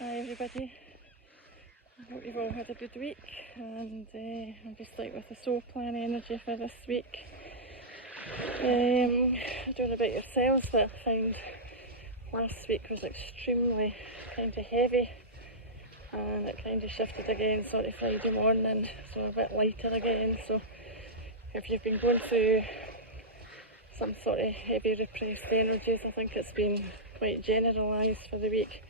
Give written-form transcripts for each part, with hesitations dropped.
Hi everybody, I hope you've all had a good week, and I'm just like with the soul plan energy for this week. I don't know about yourselves, but I found last week was extremely kind of heavy, and it kind of shifted again sort of Friday morning, so a bit lighter again. So if you've been going through some sort of heavy repressed energies, I think it's been quite generalised for the week.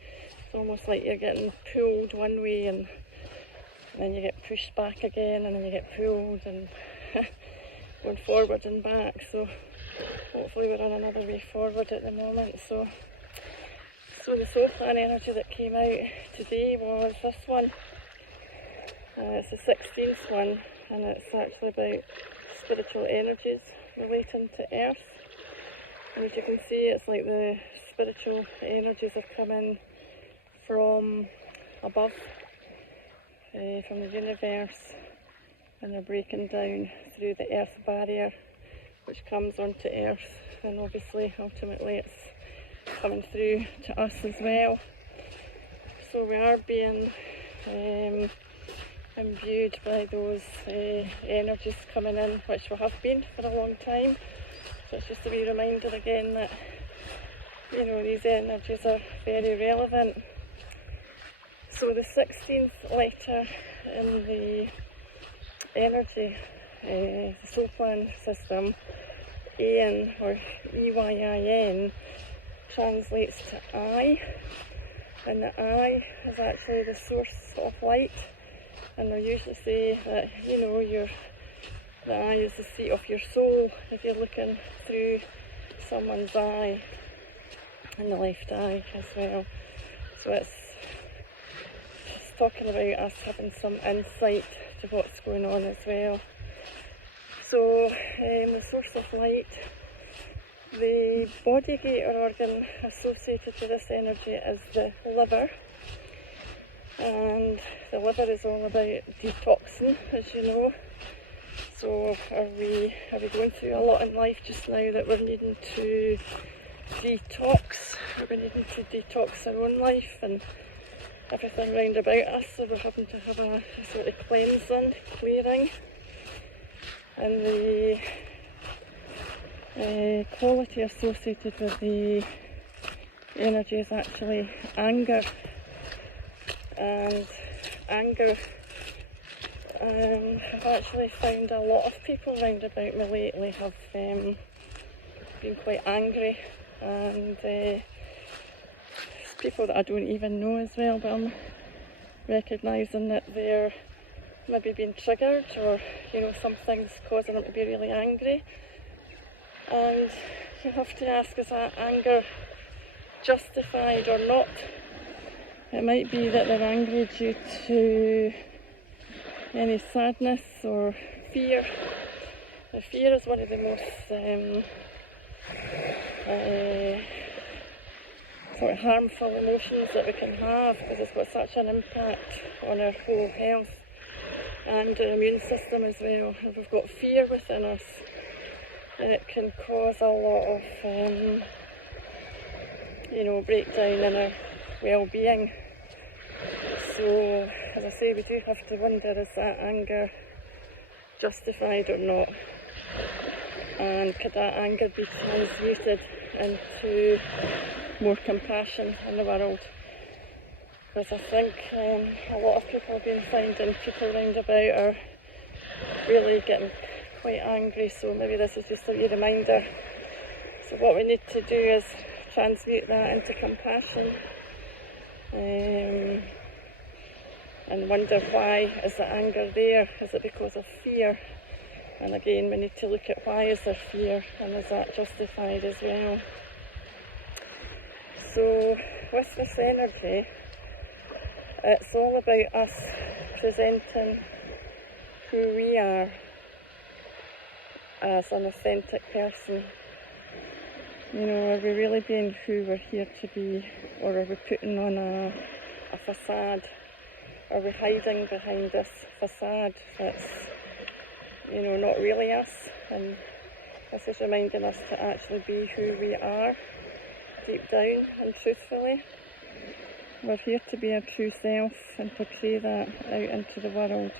It's almost like you're getting pulled one way and then you get pushed back again, and then you get pulled and going forward and back. So hopefully we're on another way forward at the moment. So the soul plan energy that came out today was this one. It's the 16th one, and it's actually about spiritual energies relating to Earth. And as you can see, it's like the spiritual energies have come in from above, from the universe, and they're breaking down through the Earth barrier, which comes onto Earth, and obviously ultimately it's coming through to us as well. So we are being imbued by those energies coming in, which we have been for a long time. So it's just a wee reminder again that, you know, these energies are very relevant. So the 16th letter in the energy, the soul plan system, EYIN, or EYIN, translates to I, and the I is actually the source of light. And they usually say that, you know, the eye is the seat of your soul if you're looking through someone's eye, and the left eye as well. So it's talking about us having some insight to what's going on as well. So the source of light, the body gate or organ associated to this energy is the liver, and the liver is all about detoxing, as you know. So are we going through a lot in life just now that we're needing to detox? We're needing to detox our own life and everything round about us, so we're having to have a sort of cleansing, clearing. And the quality associated with the energy is actually anger. And anger, I've actually found a lot of people round about me lately have been quite angry, and people that I don't even know as well, but I'm recognising that they're maybe being triggered, or, you know, something's causing them to be really angry. And you have to ask, is that anger justified or not? It might be that they're angry due to any sadness or fear. The fear is one of the most sort of harmful emotions that we can have, because it's got such an impact on our whole health and our immune system as well. If we've got fear within us, it can cause a lot of you know, breakdown in our well-being. So, as I say, we do have to wonder, is that anger justified or not? And could that anger be transmuted into more compassion in the world? Because I think a lot of people have been finding people round about are really getting quite angry, so maybe this is just a wee reminder. So what we need to do is transmute that into compassion, and wonder, why is the anger there? Is it because of fear? And again, we need to look at, why is there fear, and is that justified as well? So with this energy, it's all about us presenting who we are as an authentic person. You know, are we really being who we're here to be, or are we putting on a facade? Are we hiding behind this facade that's, you know, not really us? And this is reminding us to actually be who we are, deep down and truthfully. we're here to be our true self and portray that out into the world.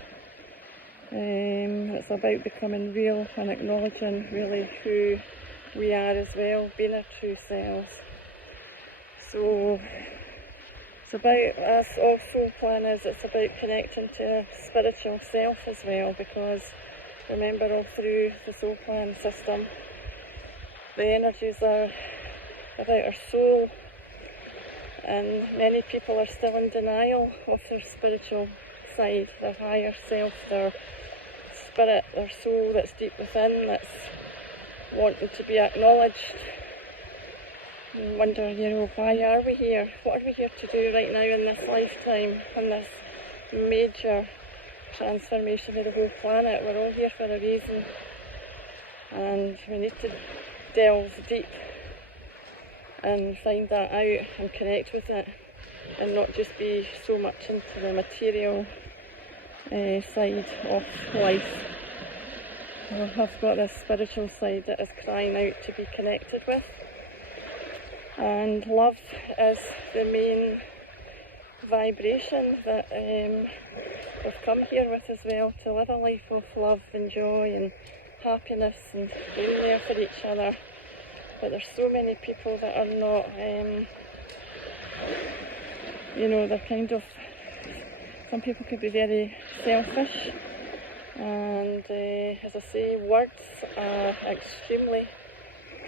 It's about becoming real and acknowledging really who we are as well, being our true selves. So it's about, as all soul plan is, it's about connecting to our spiritual self as well, because remember, all through the soul plan system, the energies are about our soul, and many people are still in denial of their spiritual side, their higher self, their spirit, their soul that's deep within, that's wanting to be acknowledged. And wonder, why are we here? What are we here to do right now in this lifetime, in this major transformation of the whole planet? We're all here for a reason, and we need to delve deep and find that out and connect with it, and not just be so much into the material side of life. I've got this spiritual side that is crying out to be connected with, and love is the main vibration that we've come here with as well, to live a life of love and joy and happiness and being there for each other. But there's so many people that are not, they're kind of, some people could be very selfish, and as I say, words are extremely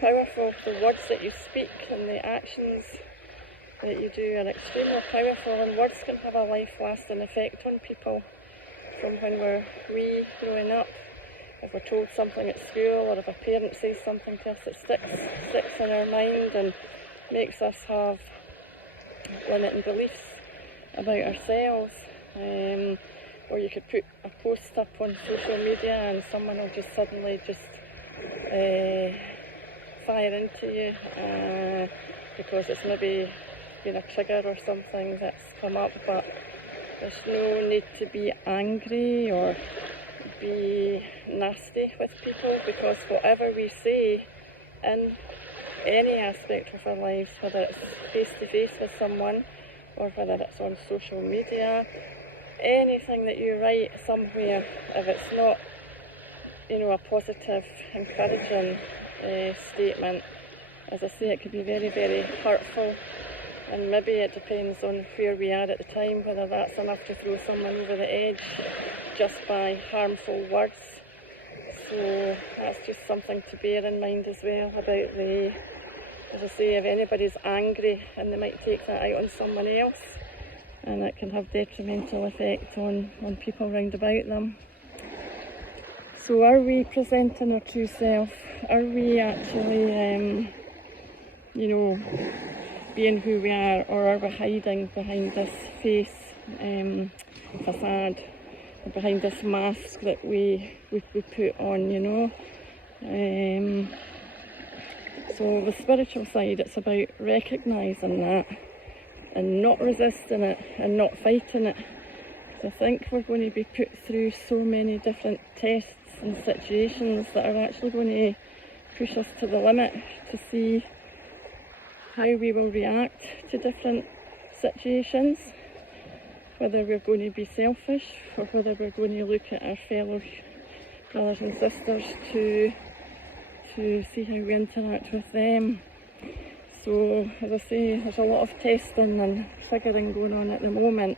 powerful. The words that you speak and the actions that you do are extremely powerful, and words can have a life-lasting effect on people. From when we're growing up, if we're told something at school, or if a parent says something to us that sticks in our mind and makes us have limiting beliefs about ourselves. Or you could put a post up on social media and someone will just suddenly fire into you because it's maybe been a trigger or something that's come up. But there's no need to be angry or be nasty with people, because whatever we say in any aspect of our lives, whether it's face to face with someone or whether it's on social media, anything that you write somewhere, if it's not a positive, encouraging statement, as I say, it could be very, very hurtful. And maybe it depends on where we are at the time, whether that's enough to throw someone over the edge just by harmful words. So that's just something to bear in mind as well, about as I say, if anybody's angry and they might take that out on someone else, and it can have detrimental effect on people round about them. So are we presenting our true self? Are we actually, being who we are, or are we hiding behind this face facade, or behind this mask that we put on, So the spiritual side, it's about recognising that and not resisting it and not fighting it. Because I think we're going to be put through so many different tests and situations that are actually going to push us to the limit to see how we will react to different situations, whether we're going to be selfish or whether we're going to look at our fellow brothers and sisters to see how we interact with them. So, as I say, there's a lot of testing and triggering going on at the moment,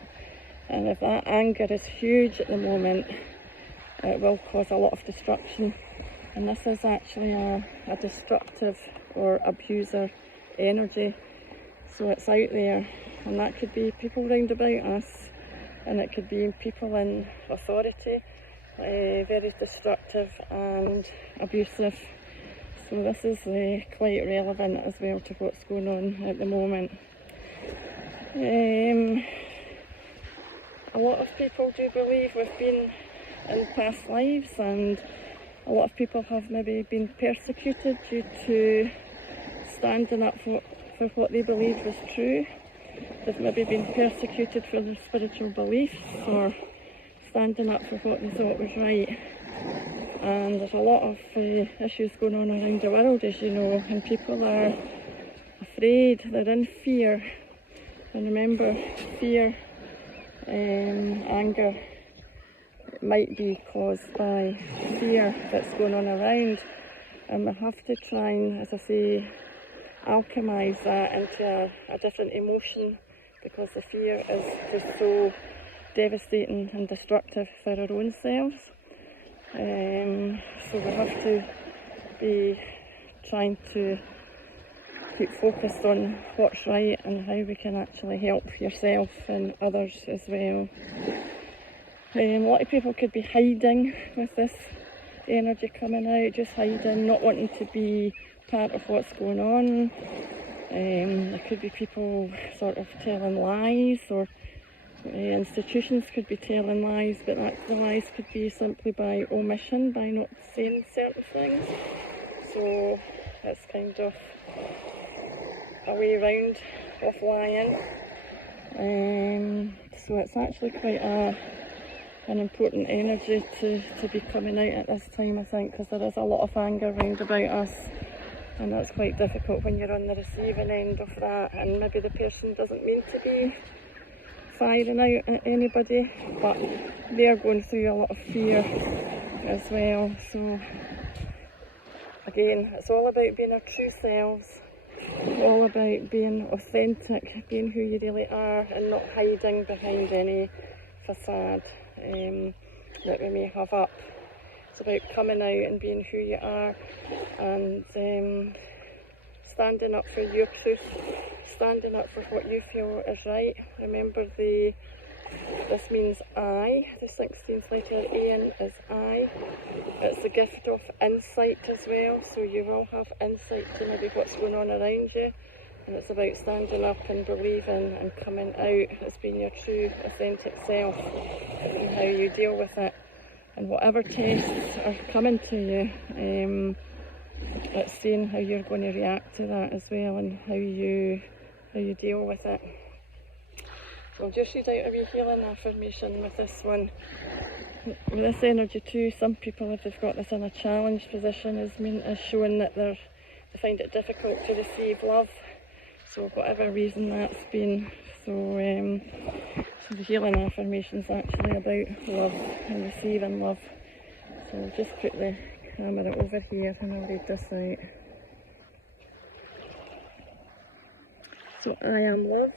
and if that anger is huge at the moment, it will cause a lot of destruction. And this is actually a destructive or abuser energy, so it's out there, and that could be people round about us, and it could be people in authority, very destructive and abusive. So this is quite relevant as well to what's going on at the moment. A lot of people do believe we've been in past lives, and a lot of people have maybe been persecuted due to standing up for what they believed was true. They've maybe been persecuted for their spiritual beliefs or standing up for what they thought was right. And there's a lot of issues going on around the world, as you know, and people are afraid, they're in fear, And remember, fear, anger, it might be caused by fear that's going on around, and we have to try and, as I say, alchemise that into a different emotion, because the fear is just so devastating and destructive for our own selves. So we have to be trying to keep focused on what's right and how we can actually help yourself and others as well. A lot of people could be hiding with this energy coming out, just hiding, not wanting to be part of what's going on. There could be people sort of telling lies, or institutions could be telling lies, but the lies could be simply by omission, by not saying certain things. So that's kind of a way round of lying. So it's actually quite an important energy to be coming out at this time, I think, because there is a lot of anger round about us, and that's quite difficult when you're on the receiving end of that, and maybe the person doesn't mean to be firing out at anybody, but they're going through a lot of fear as well. So again, it's all about being our true selves, all about being authentic, being who you really are, and not hiding behind any facade that we may have up. It's about coming out and being who you are, and standing up for your truth, standing up for what you feel is right. Remember, this means I. The 16th letter A is I. It's the gift of insight as well, so you will have insight to maybe what's going on around you, and it's about standing up and believing and coming out as being your true authentic self, and how you deal with it. And whatever tests are coming to you, it's seeing how you're going to react to that as well, and how you deal with it. I'll just read out a wee healing affirmation with this one. With this energy too, some people, if they've got this in a challenged position, is showing that they find it difficult to receive love. So whatever reason that's been. So the healing affirmation is actually about love and receiving love. So I'll just put the camera over here and I'll read this out. So I am love,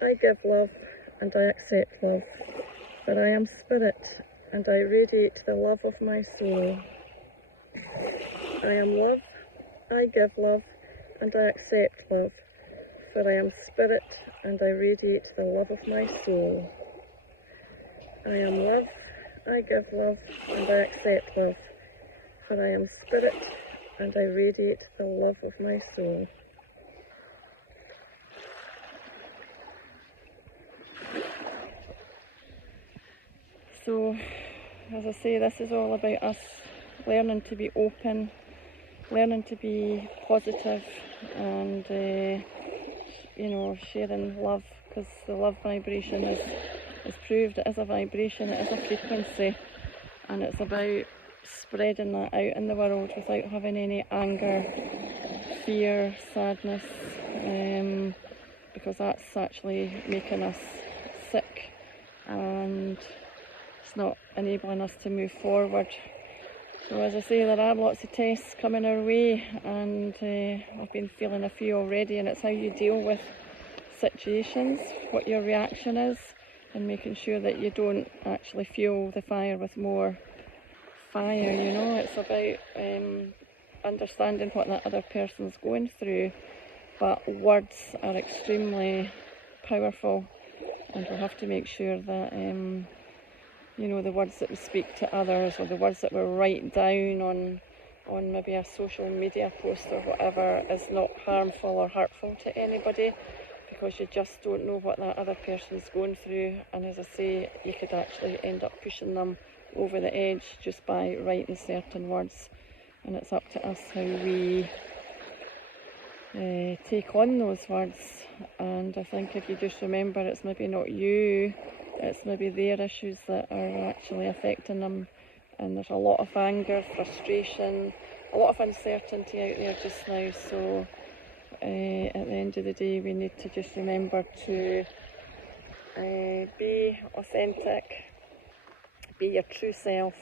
I give love, and I accept love, for I am spirit, and I radiate the love of my soul. I am love, I give love, and I accept love, for I am spirit, and I radiate the love of my soul. I am love, I give love, and I accept love, for I am spirit, and I radiate the love of my soul. So, as I say, this is all about us learning to be open, learning to be positive, and sharing love, because the love vibration is proved. It is a vibration, it is a frequency, and it's about spreading that out in the world without having any anger, fear, sadness, because that's actually making us sick, and it's not enabling us to move forward. So as I say, there are lots of tests coming our way, and I've been feeling a few already, and it's how you deal with situations, what your reaction is, and making sure that you don't actually fuel the fire with more fire. It's about understanding what that other person's going through, but words are extremely powerful, and we'll have to make sure that the words that we speak to others, or the words that we write down on maybe a social media post or whatever, is not harmful or hurtful to anybody, because you just don't know what that other person's going through. And as I say, you could actually end up pushing them over the edge just by writing certain words, and it's up to us how we take on those words. And I think if you just remember, it's maybe not you, it's maybe their issues that are actually affecting them, and there's a lot of anger, frustration, a lot of uncertainty out there just now. So at the end of the day we need to just remember to be authentic, be your true self.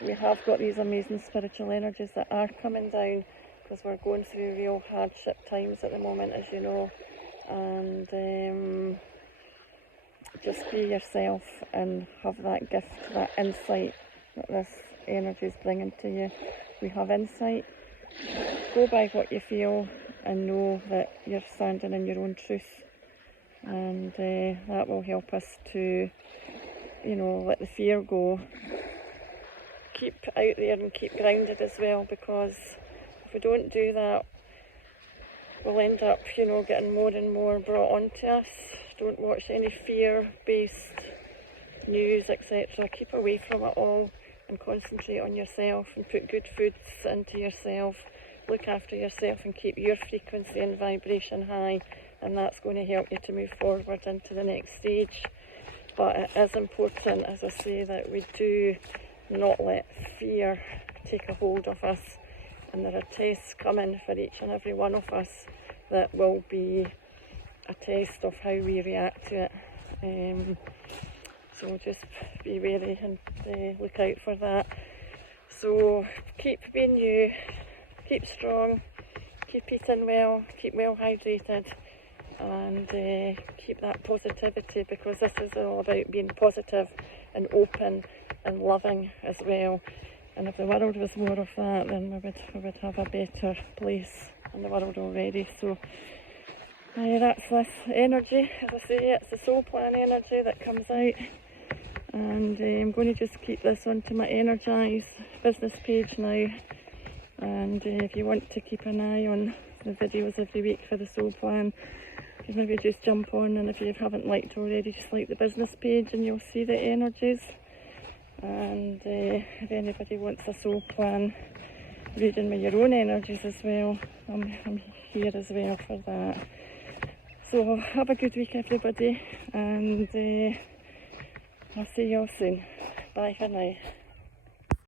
We have got these amazing spiritual energies that are coming down because we're going through real hardship times at the moment, as you know, and just be yourself and have that gift, that insight that this energy is bringing to you. We have insight. Go by what you feel and know that you're standing in your own truth, and that will help us to, you know, let the fear go. Keep out there and keep grounded as well, because if we don't do that, we'll end up, you know, getting more and more brought onto us. Don't watch any fear-based news, etc. Keep away from it all and concentrate on yourself and put good foods into yourself. Look after yourself and keep your frequency and vibration high, and that's going to help you to move forward into the next stage. But it is important, as I say, that we do not let fear take a hold of us, and there are tests coming for each and every one of us that will be a test of how we react to it. So just be wary and look out for that. So keep being you, keep strong, keep eating well, keep well hydrated, and keep that positivity, because this is all about being positive and open and loving as well. And if the world was more of that, then we would have a better place in the world already. So that's this energy. As I say, it's the soul plan energy that comes out, and I'm going to just keep this onto my Energize business page now. And if you want to keep an eye on the videos every week for the soul plan, you maybe just jump on, and if you haven't liked already, just like the business page and you'll see the energies. And if anybody wants a soul plan reading with your own energies as well, I'm here as well for that. So have a good week, everybody, and I'll see you all soon. Bye for now.